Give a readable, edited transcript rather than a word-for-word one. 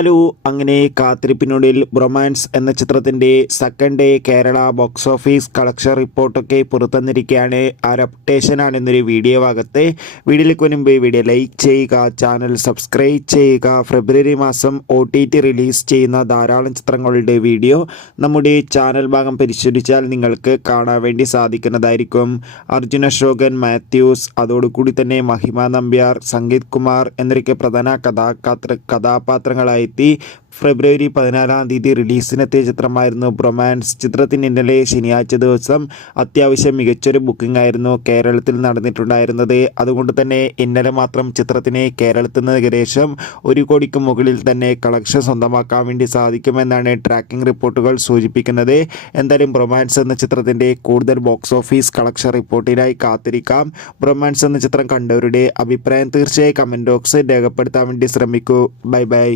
Hello, അങ്ങനെ കാത്തിരിപ്പിനൊടുവിൽ Bromance എന്ന ചിത്രത്തിൻ്റെ second day Kerala box office collection റിപ്പോർട്ടൊക്കെ പുറത്തുവന്നിരിക്കുകയാണ്. ആ ഒരു അപ്ഡേഷനാണ് ഇന്നൊരു വീഡിയോ ഭാഗത്ത്. വീഡിയോയിലേക്ക് മുൻപ് വീഡിയോ ലൈക്ക് ചെയ്യുക, ചാനൽ സബ്സ്ക്രൈബ് ചെയ്യുക. ഫെബ്രുവരി മാസം OTT റിലീസ് ചെയ്യുന്ന ധാരാളം ചിത്രങ്ങളുടെ വീഡിയോ നമ്മുടെ ചാനൽ ഭാഗം പരിശോധിച്ചാൽ നിങ്ങൾക്ക് കാണാൻ വേണ്ടി സാധിക്കുന്നതായിരിക്കും. അർജുൻ അശോകൻ, മാത്യൂസ്, അതോടുകൂടി തന്നെ മഹിമ നമ്പ്യാർ, സംഗീത് കുമാർ എന്നൊക്കെ പ്രധാന കഥാപാത്രങ്ങളായി ഫെബ്രുവരി 14-ാം തീയതി റിലീസിനെത്തിയ ചിത്രമായിരുന്നു ബ്രൊമാൻസ്. ചിത്രത്തിന് ഇന്നലെ ശനിയാഴ്ച ദിവസം അത്യാവശ്യം മികച്ചൊരു ബുക്കിംഗ് ആയിരുന്നു കേരളത്തിൽ നടന്നിട്ടുണ്ടായിരുന്നത്. അതുകൊണ്ട് തന്നെ ഇന്നലെ മാത്രം ചിത്രത്തിന് കേരളത്തിൽ നിന്ന് ഏകദേശം 1 കോടിക്ക് മുകളിൽ തന്നെ കളക്ഷൻ സ്വന്തമാക്കാൻ വേണ്ടി സാധിക്കുമെന്നാണ് ട്രാക്കിംഗ് റിപ്പോർട്ടുകൾ സൂചിപ്പിക്കുന്നത്. എന്തായാലും ബ്രൊമാൻസ് എന്ന ചിത്രത്തിൻ്റെ കൂടുതൽ ബോക്സ് ഓഫീസ് കളക്ഷൻ റിപ്പോർട്ടിനായി കാത്തിരിക്കാം. ബ്രൊമാൻസ് എന്ന ചിത്രം കണ്ടവരുടെ അഭിപ്രായം തീർച്ചയായും കമൻറ്റ് ബോക്സിൽ രേഖപ്പെടുത്താൻ വേണ്ടി ശ്രമിക്കൂ. Bye bye.